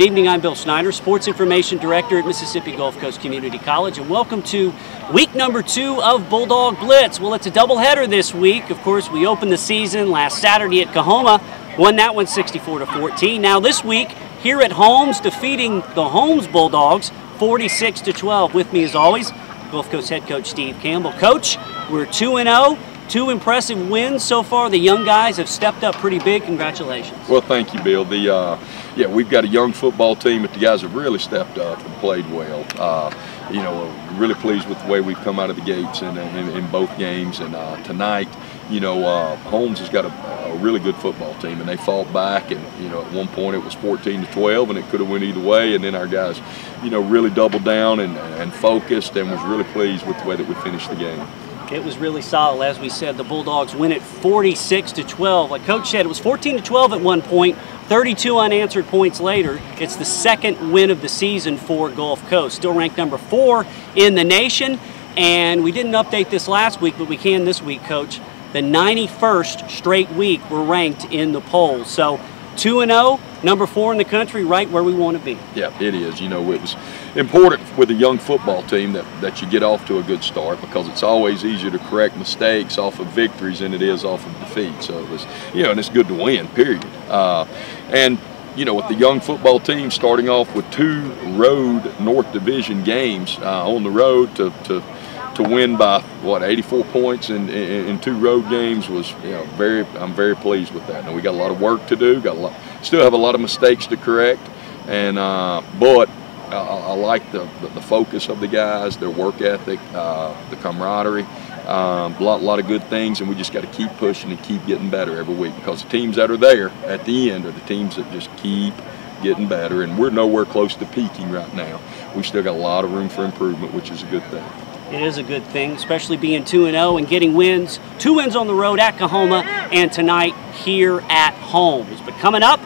Good evening, I'm Bill Snyder, Sports Information Director at Mississippi Gulf Coast Community College, and welcome to week number 2 of Bulldog Blitz. Well, it's a doubleheader this week. Of course, we opened the season last Saturday at Kahoma, won that one 64-14. Now this week, here at Holmes, defeating the Holmes Bulldogs 46-12. With me as always, Gulf Coast head coach Steve Campbell. Coach, we're 2-0. 2 impressive wins so far. The young guys have stepped up pretty big. Congratulations. Well, thank you, Bill. Yeah, we've got a young football team, but the guys have really stepped up and played well. Really pleased with the way we've come out of the gates in both games. And tonight, Holmes has got a really good football team, and they fought back. And at one point it was 14-12, and it could have went either way. And then our guys, really doubled down and focused, and was really pleased with the way that we finished the game. It was really solid. As we said, the Bulldogs win it 46-12. Like Coach said, it was 14-12 at one point, 32 unanswered points later. It's the second win of the season for Gulf Coast. Still ranked number 4 in the nation. And we didn't update this last week, but we can this week, Coach. The 91st straight week we're ranked in the polls. So 2-0, number 4 in the country, right where we want to be. Yeah, it is. It was important with a young football team that you get off to a good start, because it's always easier to correct mistakes off of victories than it is off of defeat. So it was, and it's good to win, period. With the young football team starting off with 2 road North Division games on the road to win by 84 points in 2 road games was I'm very pleased with that. Now we got a lot of work to do, still have a lot of mistakes to correct, and but I like the focus of the guys, their work ethic, the camaraderie, a lot of good things, and we just got to keep pushing and keep getting better every week, because the teams that are there at the end are the teams that just keep getting better, and we're nowhere close to peaking right now. We've still got a lot of room for improvement, which is a good thing. It is a good thing, especially being 2-0 and getting wins. 2 wins on the road at Kahoma and tonight here at Holmes. But coming up,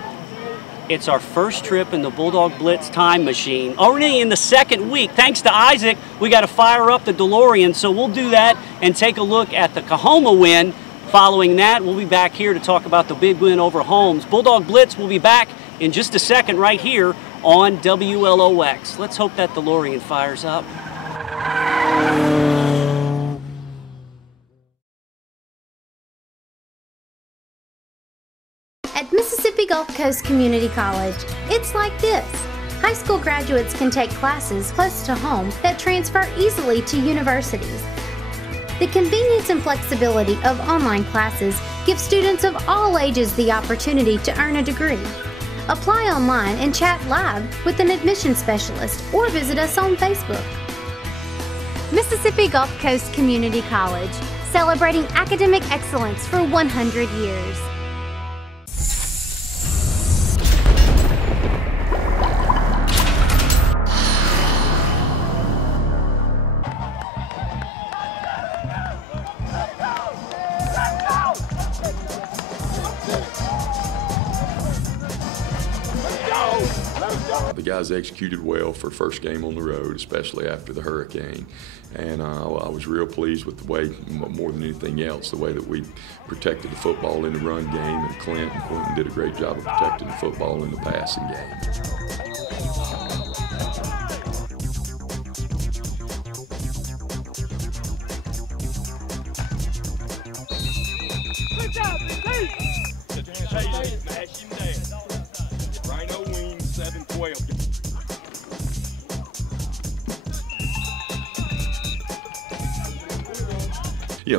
it's our first trip in the Bulldog Blitz time machine. Already in the second week, thanks to Isaac, we got to fire up the DeLorean. So we'll do that and take a look at the Kahoma win. Following that, we'll be back here to talk about the big win over Holmes. Bulldog Blitz will be back in just a second right here on WLOX. Let's hope that DeLorean fires up. At Mississippi Gulf Coast Community College, it's like this. High school graduates can take classes close to home that transfer easily to universities. The convenience and flexibility of online classes give students of all ages the opportunity to earn a degree. Apply online and chat live with an admissions specialist, or visit us on Facebook. Mississippi Gulf Coast Community College, celebrating academic excellence for 100 years. The guys executed well for first game on the road, especially after the hurricane, and I was real pleased with the way, more than anything else, the way that we protected the football in the run game, and Quentin did a great job of protecting the football in the passing game.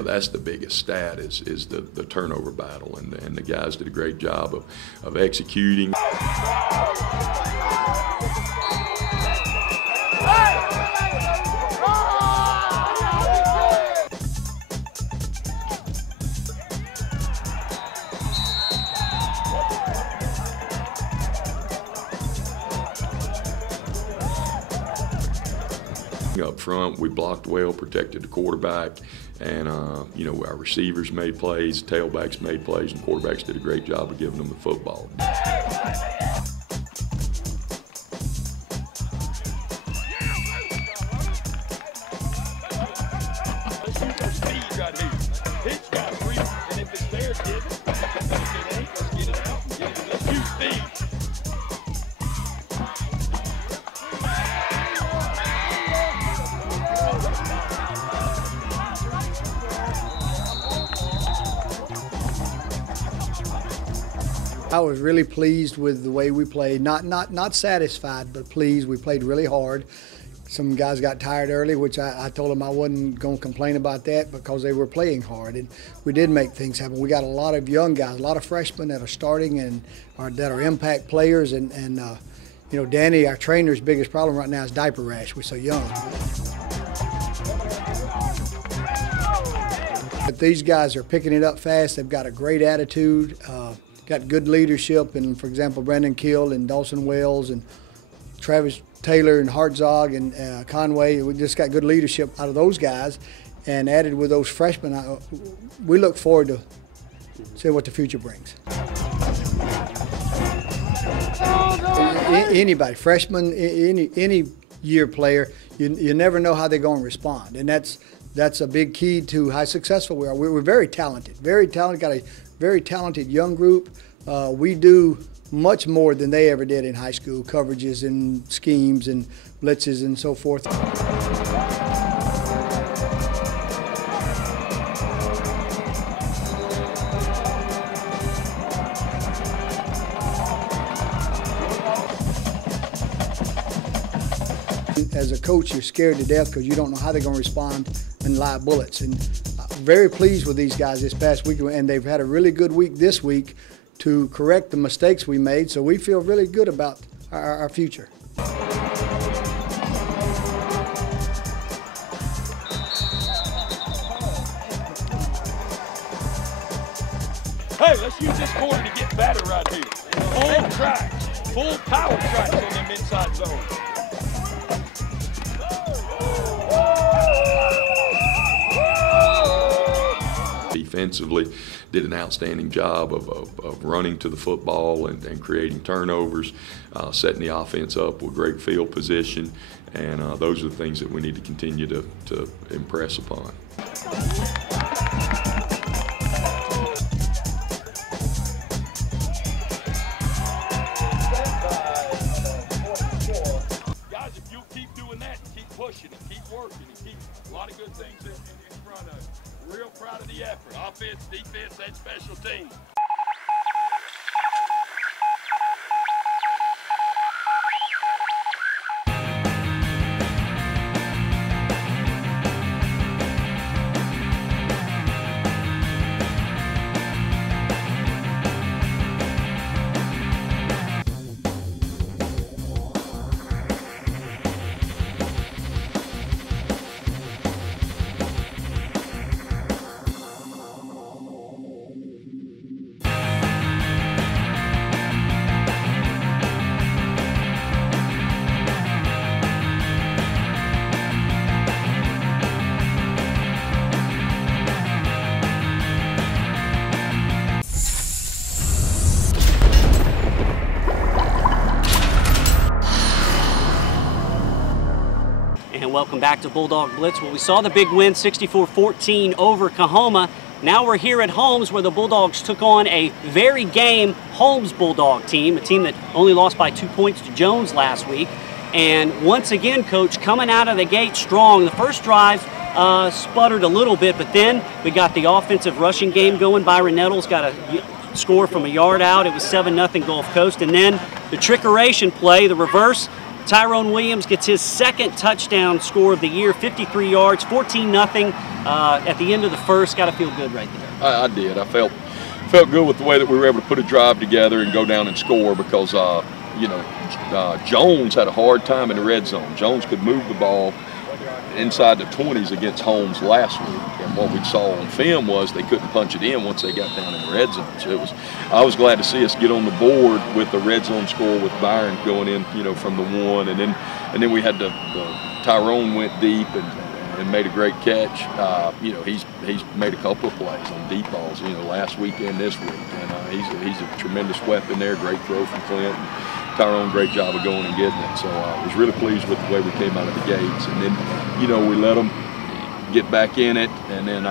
That's the biggest stat is the turnover battle, and the guys did a great job of executing. Up front, we blocked well, protected the quarterback, and our receivers made plays, tailbacks made plays, and quarterbacks did a great job of giving them the football. I was really pleased with the way we played. Not satisfied, but pleased. We played really hard. Some guys got tired early, which I told them I wasn't going to complain about that because they were playing hard, and we did make things happen. We got a lot of young guys, a lot of freshmen that are starting and that are impact players, and you know, Danny, our trainer's biggest problem right now is diaper rash. We're so young. But these guys are picking it up fast. They've got a great attitude, got good leadership, and for example, Brandon Kill and Dawson Wells and Travis Taylor and Hartzog and Conway. We just got good leadership out of those guys, and added with those freshmen, we look forward to see what the future brings. Anybody, freshman, any year player, you never know how they're going to respond, and that's a big key to how successful we are. We're very talented, got a very talented young group. We do much more than they ever did in high school, coverages and schemes and blitzes and so forth. As a coach, you're scared to death because you don't know how they're going to respond in live bullets. And I'm very pleased with these guys this past week, and they've had a really good week this week to correct the mistakes we made, so we feel really good about our future. Hey, let's use this quarter to get better right here. Full tracks, full power tracks on them inside zone. Defensively, did an outstanding job of running to the football and creating turnovers, setting the offense up with great field position, and those are the things that we need to continue to impress upon. Guys, if you'll keep doing that, keep pushing and keep working and keep a lot of good things in front of you. Real proud of the effort. Offense, defense, and special teams. Welcome back to Bulldog Blitz. Well, we saw the big win, 64-14 over Coahoma. Now we're here at Holmes, where the Bulldogs took on a very game Holmes Bulldog team, a team that only lost by 2 points to Jones last week. And once again, Coach, coming out of the gate strong. The first drive sputtered a little bit, but then we got the offensive rushing game going. Byron Nettles got a score from a yard out. It was 7-0 Gulf Coast. And then the trickeration play, the reverse, Tyrone Williams gets his second touchdown score of the year, 53 yards, 14-0 at the end of the first. Got to feel good right there. I did. I felt good with the way that we were able to put a drive together and go down and score because, you know, Jones had a hard time in the red zone. Jones could move the ball inside the 20s against Holmes last week, and what we saw on film was they couldn't punch it in once they got down in the red zone. So I was glad to see us get on the board with the red zone score with Byron going in, you know, from the one, and then we had the Tyrone went deep and made a great catch. You know, he's made a couple of plays on deep balls, you know, last week and this week, and he's a tremendous weapon there. Great throw from Clint. And Tyrone, great job of going and getting it. So I was really pleased with the way we came out of the gates. And then, you know, we let them get back in it, and then,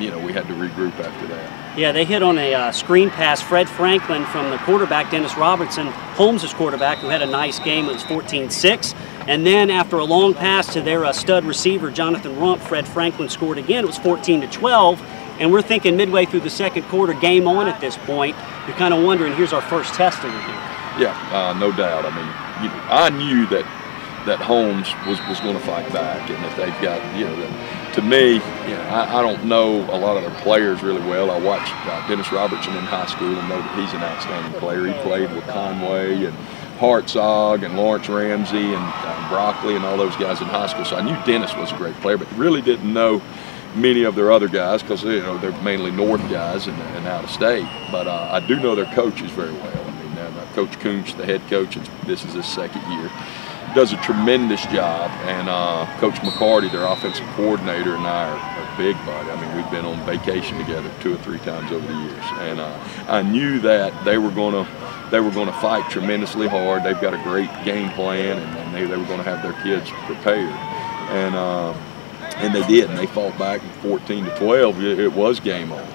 you know, we had to regroup after that. Yeah, they hit on a screen pass, Fred Franklin from the quarterback, Dennis Robertson, Holmes' quarterback, who had a nice game. It was 14-6. And then after a long pass to their stud receiver, Jonathan Rump, Fred Franklin scored again. It was 14-12. and we're thinking midway through the second quarter, game on at this point. You're kind of wondering, here's our first test of it here. Yeah, no doubt. I mean, I knew that Holmes was going to fight back, and that they've got, to me, I don't know a lot of their players really well. I watched Dennis Robertson in high school and know that he's an outstanding player. He played with Conway and Hartzog and Lawrence Ramsey and Broccoli and all those guys in high school. So I knew Dennis was a great player, but really didn't know many of their other guys because they're mainly North guys and out of state. But I do know their coaches very well. I mean, Coach Kuntz, the head coach, this is his second year, does a tremendous job. And Coach McCarty, their offensive coordinator, and I are big buddy. I mean, we've been on vacation together 2 or 3 times over the years. And I knew that they were going to fight tremendously hard. They've got a great game plan, and they were going to have their kids prepared. And they did, and they fought back 14-12. It was game on.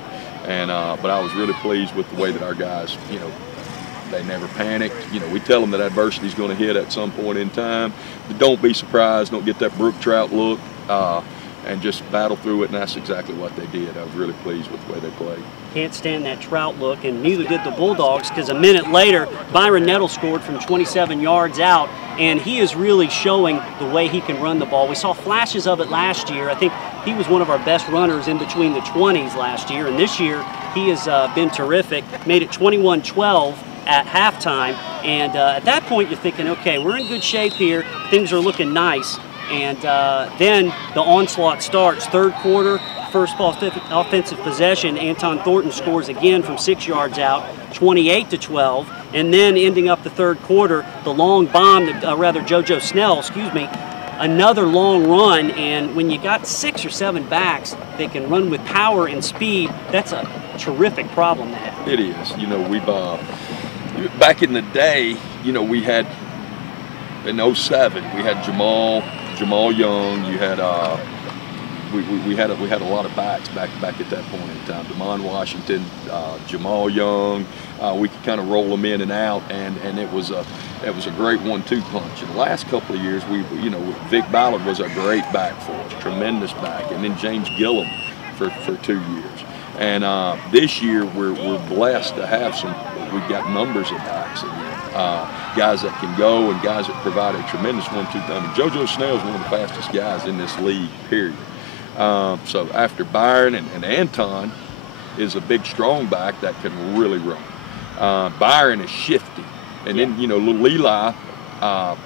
And but I was really pleased with the way that our guys, they never panicked. We tell them that adversity is going to hit at some point in time. But don't be surprised. Don't get that Brook Trout look, and just battle through it. And that's exactly what they did. I was really pleased with the way they played. Can't stand that Trout look, and neither did the Bulldogs, because a minute later, Byron Nettle scored from 27 yards out, and he is really showing the way he can run the ball. We saw flashes of it last year. I think he was one of our best runners in between the 20s last year, and this year he has been terrific. Made it 21-12 at halftime, and at that point you're thinking, okay, we're in good shape here. Things are looking nice, and then the onslaught starts. Third quarter, first offensive possession, Anton Thornton scores again from 6 yards out, 28-12, and then ending up the third quarter, the long bomb, JoJo Snell, another long run. And when you got 6 or 7 backs, they can run with power and speed. That's a terrific problem to have. It is. We've back in the day, we had in 07, we had Jamal Young. You had we had a lot of backs back at that point in time. DeMond Washington, Jamal Young. We could kind of roll them in and out, and it was a great 1-2 punch. In the last couple of years, Vic Ballard was a great back for us, tremendous back, and then James Gillum for 2 years. And this year we're blessed to have we've got numbers of backs again. Guys that can go and guys that provide a tremendous 1-2 punch. I mean, JoJo Snell is one of the fastest guys in this league, period. So after Byron and Anton is a big, strong back that can really run. Byron is shifty, and then little Eli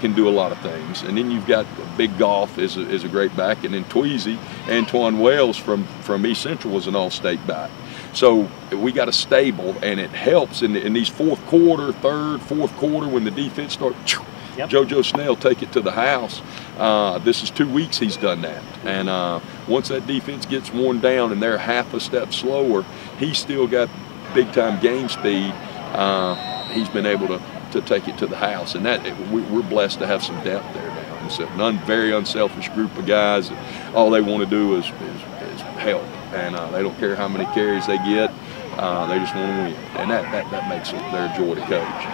can do a lot of things. And then you've got Big Golf is a great back, and then Tweezy, Antoine Wells from East Central was an all-state back. So we got a stable, and it helps in these fourth quarter, fourth quarter when the defense starts. Yep. JoJo Snell take it to the house. This is 2 weeks he's done that, and once that defense gets worn down and they're half a step slower, he's still got big-time game speed. He's been able to take it to the house, and that we're blessed to have some depth there now. It's a very unselfish group of guys that all they want to do is help, and they don't care how many carries they get. They just want to win, and that makes it their joy to coach.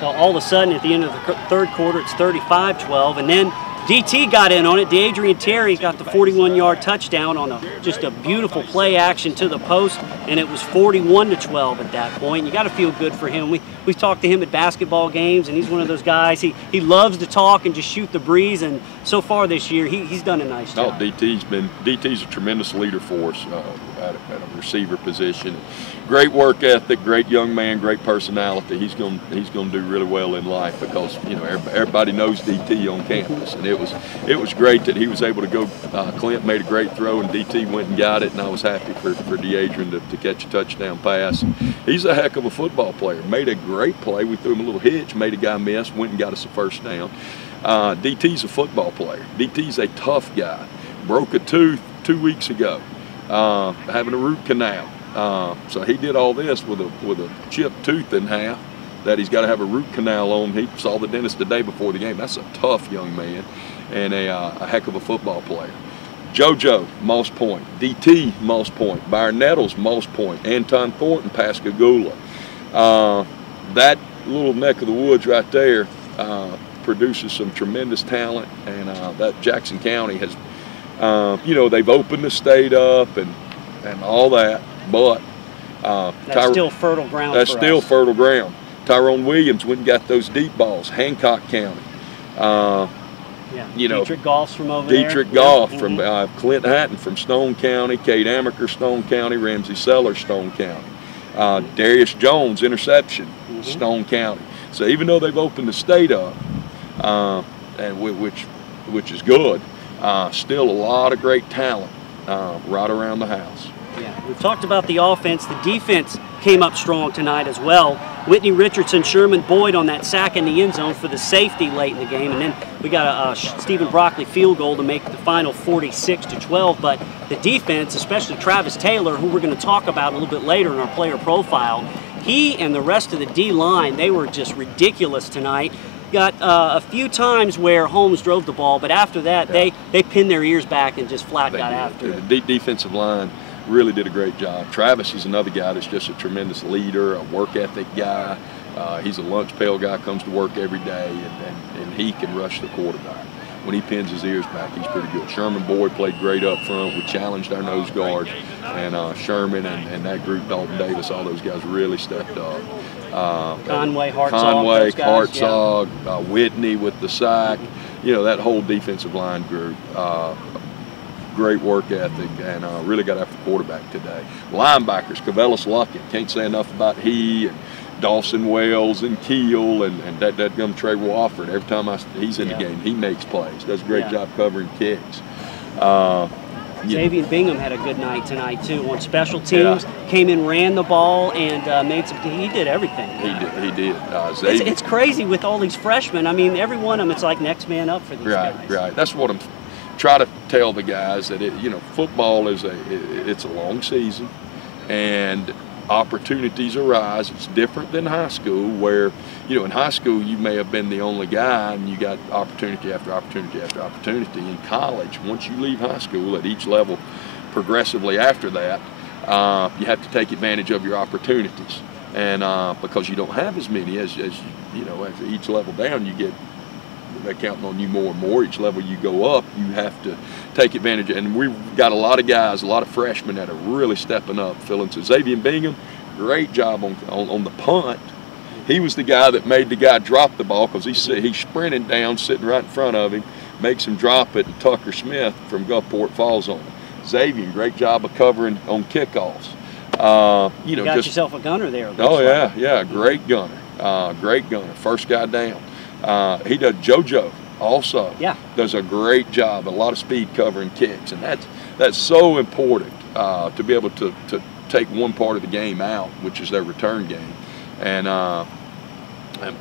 So all of a sudden, at the end of the third quarter, it's 35-12, and then DT got in on it. DeAdrian Terry got the 41-yard touchdown on just a beautiful play action to the post, and it was 41-12 at that point. You got to feel good for him. We've talked to him at basketball games, and he's one of those guys. He loves to talk and just shoot the breeze, and so far this year, he's done a nice job. Oh, DT's a tremendous leader for us at a receiver position. Great work ethic, great young man, great personality. He's going to do really well in life because everybody knows DT on campus, and it was great that he was able to go. Clint made a great throw, and DT went and got it, and I was happy for DeAdrian to catch a touchdown pass. He's a heck of a football player. Made a great play. We threw him a little hitch, made a guy miss, went and got us a first down. DT's a football player. DT's a tough guy. Broke a tooth 2 weeks ago, having a root canal. So he did all this with a chipped tooth in half that he's got to have a root canal on. He saw the dentist the day before the game. That's a tough young man and a heck of a football player. JoJo, Moss Point. DT, Moss Point. Byron Nettles, Moss Point. Anton Thornton, Pascagoula. That little neck of the woods right there produces some tremendous talent, and that Jackson County has, they've opened the state up, and and all that, but that's still fertile ground. That's for still us. fertile ground. Tyrone Williams went and got those deep balls. Hancock County. You know, Dietrich Goff's from over Dietrich there. Goff Yeah. from Clint Hatton from Stone County, Kate Amaker, Stone County, Ramsey Sellers, Stone County. Darius Jones, interception, Stone County. So even though they've opened the state up, and which is good, still a lot of great talent right around the house. Yeah, we've talked about the offense. The defense came up strong tonight as well. Whitney Richardson, Sherman Boyd on that sack in the end zone for the safety late in the game. And then we got a Stephen Broccoli field goal to make the final 46-12. But the defense, especially Travis Taylor, who we're going to talk about a little bit later in our player profile, he and the rest of the D-line, they were just ridiculous tonight. Got a few times where Holmes drove the ball, but after that, they pinned their ears back and just flat got after it. The defensive line really did a great job. Travis is another guy that's just a tremendous leader, a work ethic guy. He's a lunch pail guy, comes to work every day, and he can rush the quarterback. When he pins his ears back, he's pretty good. Sherman Boyd played great up front. We challenged our nose guard, and Sherman and that group, Dalton Davis, all those guys really stepped up. Conway, Hartzog, Whitney with the sack. You know, that whole defensive line group. Great work ethic, and really got after the quarterback today. Linebackers, Cavellis Luckett, can't say enough about he, and Dawson Wells and Keel, and that young Trey Wofford. Every time he's in the game, he makes plays, does a great job covering kicks. Xavier Bingham had a good night tonight too on special teams. Came in, ran the ball, and made some. He did everything. He did. It's crazy with all these freshmen. I mean, every one of them, it's like next man up for these guys. Right. That's what I'm try to tell the guys, that football is it's a long season, and opportunities arise. It's different than high school, where in high school you may have been the only guy and you got opportunity after opportunity after opportunity. In college, once you leave high school, at each level progressively after that, you have to take advantage of your opportunities, and because you don't have as many as as each level down, you get they're counting on you more and more. Each level you go up, you have to take advantage. And we've got a lot of guys, a lot of freshmen that are really stepping up, filling. So Xavier Bingham, great job on the punt. He was the guy that made the guy drop the ball, because he's sprinting down, sitting right in front of him, makes him drop it, and Tucker Smith from Gulfport falls on it. Xavier, great job of covering on kickoffs. You got yourself a gunner there. Oh yeah, great gunner, great gunner, first guy down. He does JoJo also. Does a great job, a lot of speed covering kicks, and that's so important to be able to take one part of the game out, which is their return game, and I'm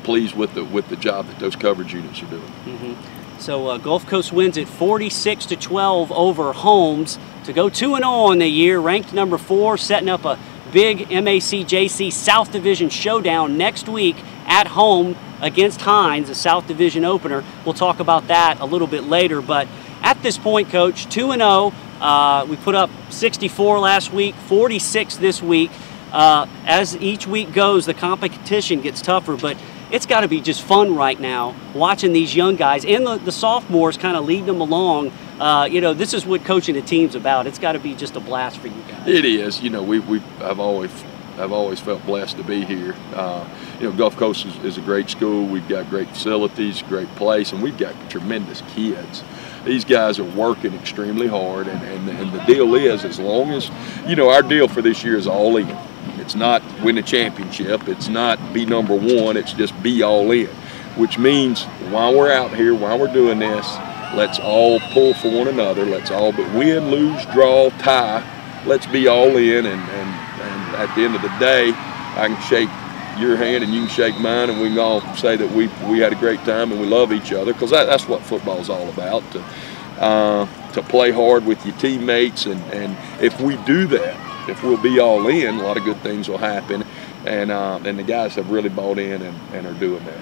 pleased with the job that those coverage units are doing. So Gulf Coast wins it 46-12 over Holmes to go 2-0 on the year, ranked number 4, setting up a big MACJC South Division showdown next week at home against Hines, a South Division opener. We'll talk about that a little bit later, but at this point, Coach, 2-0. We put up 64 last week, 46 this week. As each week goes, the competition gets tougher, but it's got to be just fun right now watching these young guys and the sophomores kind of lead them along. This is what coaching a team's about. It's got to be just a blast for you guys. It is. I've always felt blessed to be here. Gulf Coast is a great school. We've got great facilities, great place, and we've got tremendous kids. These guys are working extremely hard, and the deal is, as long as, our deal for this year is all in. It's not win a championship. It's not be number 1. It's just be all in, which means while we're out here, while we're doing this, let's all pull for one another. Let's all win, lose, draw, tie. Let's be all in, and at the end of the day, I can shake your hand and you can shake mine, and we can all say that we had a great time and we love each other, because that's what football's all about, to play hard with your teammates, and if we do that, if we'll be all in, a lot of good things will happen, and the guys have really bought in and are doing that.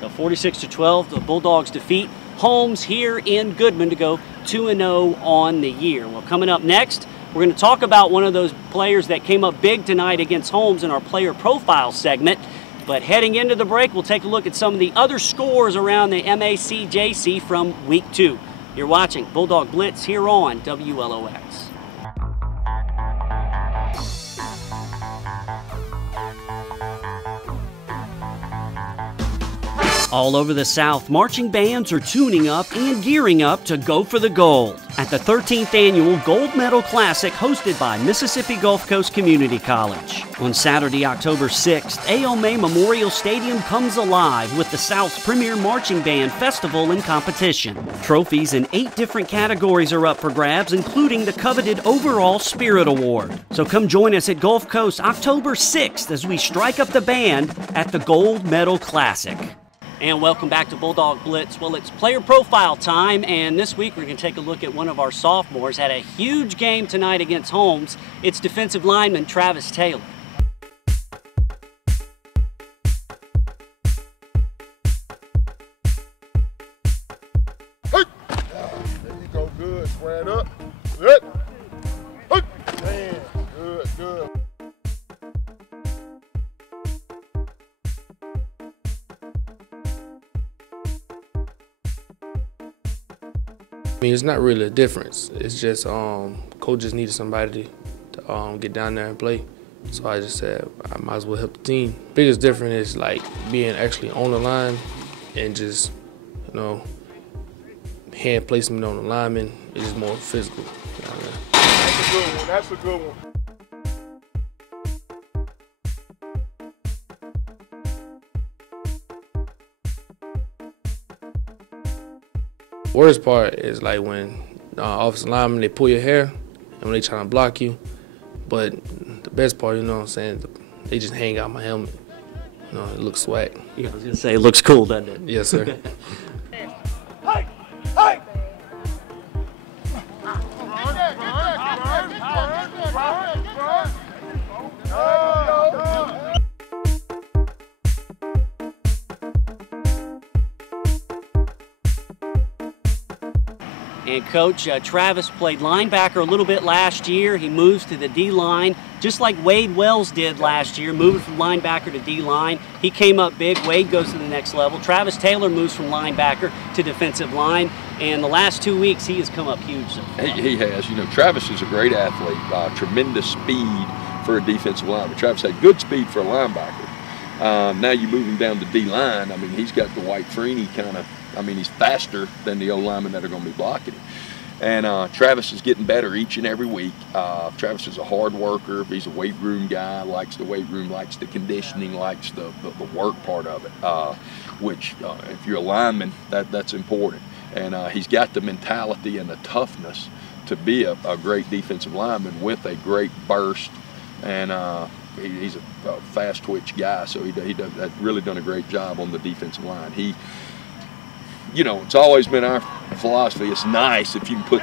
So 46-12, the Bulldogs defeat Holmes here in Goodman to go 2-0 on the year. Well, coming up next, we're going to talk about one of those players that came up big tonight against Holmes in our player profile segment. But heading into the break, we'll take a look at some of the other scores around the MACJC from Week 2. You're watching Bulldog Blitz here on WLOX. All over the South, marching bands are tuning up and gearing up to go for the gold at the 13th Annual Gold Medal Classic hosted by Mississippi Gulf Coast Community College. On Saturday, October 6th, A.O. May Memorial Stadium comes alive with the South's premier marching band festival and competition. Trophies in 8 different categories are up for grabs, including the coveted Overall Spirit Award. So come join us at Gulf Coast October 6th as we strike up the band at the Gold Medal Classic. And welcome back to Bulldog Blitz. Well, it's player profile time, and this week we're going to take a look at one of our sophomores. Had a huge game tonight against Holmes. It's defensive lineman Travis Taylor. Hey. There you go, good. Square it up. Good. Hey. Man, good, good. I mean, it's not really a difference. It's just coaches needed somebody to get down there and play. So I just said I might as well help the team. Biggest difference is like being actually on the line and just, you know, hand placement on the lineman is just more physical. You know what I mean? That's a good one. That's a good one. Worst part is like when offensive linemen, they pull your hair and when they trying to block you. But the best part, you know what I'm saying, they just hang out my helmet. You know, it looks swag. Yeah, I was going to say, it looks cool, doesn't it? Yes, sir. Hey! Hey! And Coach, Travis played linebacker a little bit last year. He moves to the D-line, just like Wade Wells did last year, moving from linebacker to D-line. He came up big. Wade goes to the next level. Travis Taylor moves from linebacker to defensive line. And the last 2 weeks, he has come up huge. So He has. You know, Travis is a great athlete, tremendous speed for a defensive lineman. Travis had good speed for a linebacker. Now you move him down to D-line. I mean, he's got the White Freeney kind of, I mean, he's faster than the old linemen that are going to be blocking him. And Travis is getting better each and every week. Travis is a hard worker. He's a weight room guy, likes the weight room, likes the conditioning, likes the work part of it, which if you're a lineman, that's important. And he's got the mentality and the toughness to be a great defensive lineman with a great burst. And he's a fast twitch guy, so he really done a great job on the defensive line. You know, it's always been our philosophy. It's nice if you can put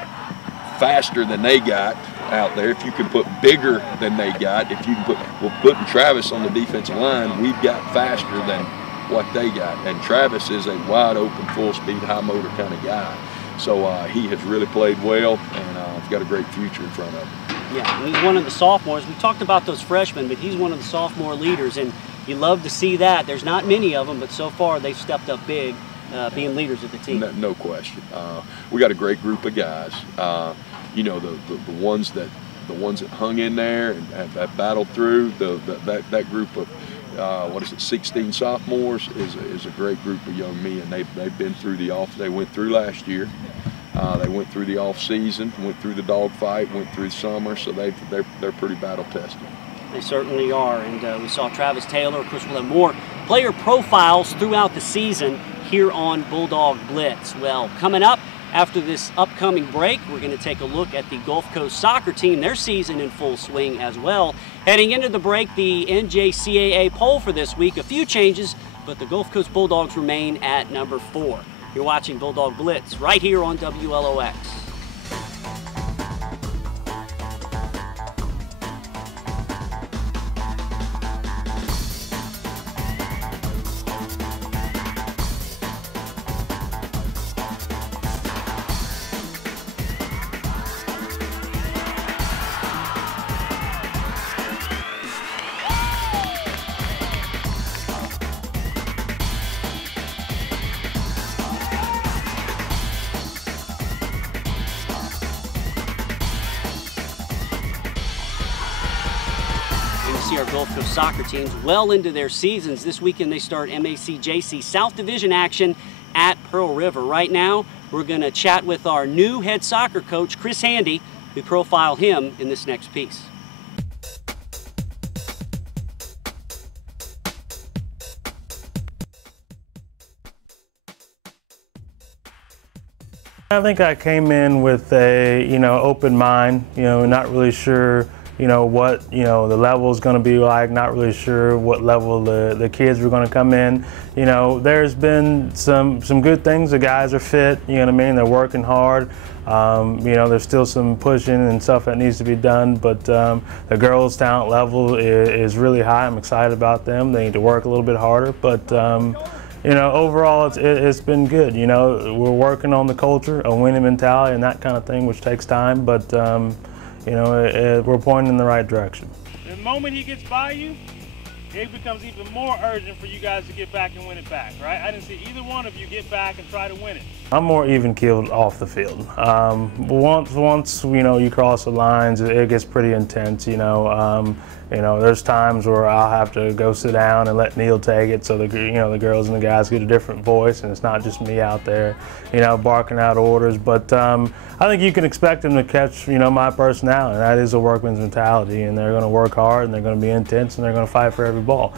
faster than they got out there, if you can put bigger than they got, if you can put, well, putting Travis on the defensive line, we've got faster than what they got. And Travis is a wide open, full speed, high motor kind of guy. So he has really played well and he's got a great future in front of him. yeah, he's one of the sophomores. We talked about those freshmen, but he's one of the sophomore leaders, and you love to see that. There's not many of them, but so far they've stepped up big. Being leaders of the team. No question. We got a great group of guys. You know, the ones that hung in there and have battled through. That group of 16 sophomores is a great group of young men. They've been through they went through last year. They went through the off season, went through the dog fight, went through the summer. So they're pretty battle tested. They certainly are, and we saw Travis Taylor. Of course, we'll have more player profiles throughout the season here on Bulldog Blitz. Well, coming up after this upcoming break, we're going to take a look at the Gulf Coast soccer team, their season in full swing as well. Heading into the break, the MGCCC poll for this week, a few changes, but the Gulf Coast Bulldogs remain at number 4. You're watching Bulldog Blitz right here on WLOX. see our Gulf Coast soccer teams well into their seasons. This weekend they start MGCCC South Division action at Pearl River. Right now, we're going to chat with our new head soccer coach, Chris Handy. We profile him in this next piece. I think I came in with a, open mind, not really sure, what, the level is going to be like, not really sure what level the kids were going to come in. There's been some good things. The guys are fit, They're working hard. There's still some pushing and stuff that needs to be done, but the girls' talent level is really high. I'm excited about them. They need to work a little bit harder, but overall it's been good. We're working on the culture, a winning mentality and that kind of thing, which takes time, but we're pointing in the right direction. The moment he gets by you, it becomes even more urgent for you guys to get back and win it back, right? I didn't see either one of you get back and try to win it. I'm more even-keeled off the field. Once you cross the lines, it gets pretty intense. There's times where I'll have to go sit down and let Neil take it, so the girls and the guys get a different voice, and it's not just me out there, barking out orders. But I think you can expect them to catch, my personality. That is a workman's mentality, and they're going to work hard, and they're going to be intense, and they're going to fight for every ball.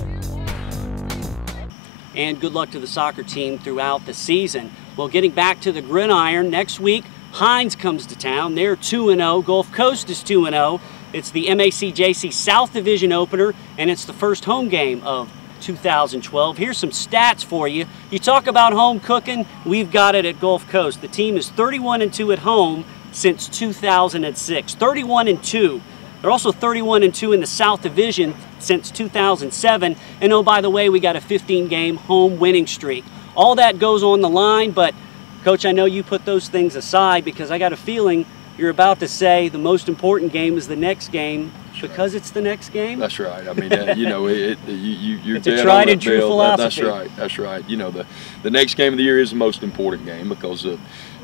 And good luck to the soccer team throughout the season. Well, getting back to the gridiron, next week, Hines comes to town. They're 2-0. Gulf Coast is 2-0. It's the MGCCC South Division opener, and it's the first home game of 2012. Here's some stats for you. You talk about home cooking, we've got it at Gulf Coast. The team is 31-2 at home since 2006. 31-2. They're also 31-2 in the South Division since 2007. And oh, by the way, we got a 15-game home winning streak. All that goes on the line, but Coach, I know you put those things aside because I got a feeling you're about to say the most important game is the next game because it's the next game. That's right. I mean, you're it's a tried and true philosophy. That's right. That's right. The next game of the year is the most important game because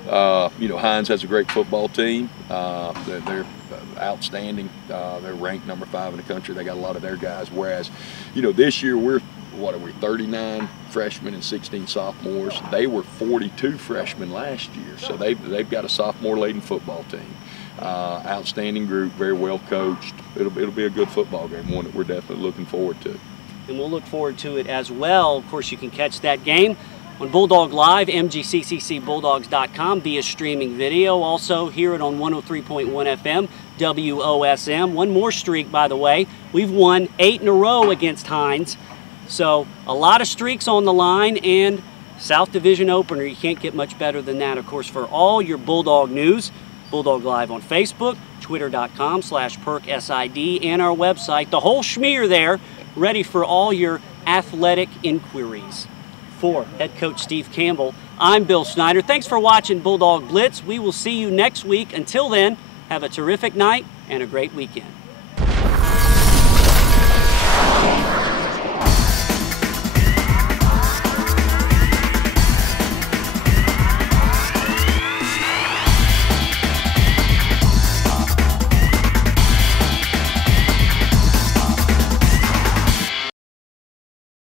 Hines has a great football team. They're outstanding. They're ranked number 5 in the country. They got a lot of their guys. Whereas, this year we're 39 freshmen and 16 sophomores. They were 42 freshmen last year, so they've got a sophomore-laden football team. Outstanding group, very well coached. It'll be a good football game, one that we're definitely looking forward to. And we'll look forward to it as well. Of course, you can catch that game on Bulldog Live, MGCCCBulldogs.com via streaming video. Also, hear it on 103.1 FM, WOSM. One more streak, by the way. We've won 8 in a row against Hines. So a lot of streaks on the line, and South Division opener. You can't get much better than that. Of course, for all your Bulldog news, Bulldog Live on Facebook, twitter.com/PerkSID, and our website. The whole schmear there, ready for all your athletic inquiries. For head coach Steve Campbell, I'm Bill Snyder. Thanks for watching Bulldog Blitz. We will see you next week. Until then, have a terrific night and a great weekend.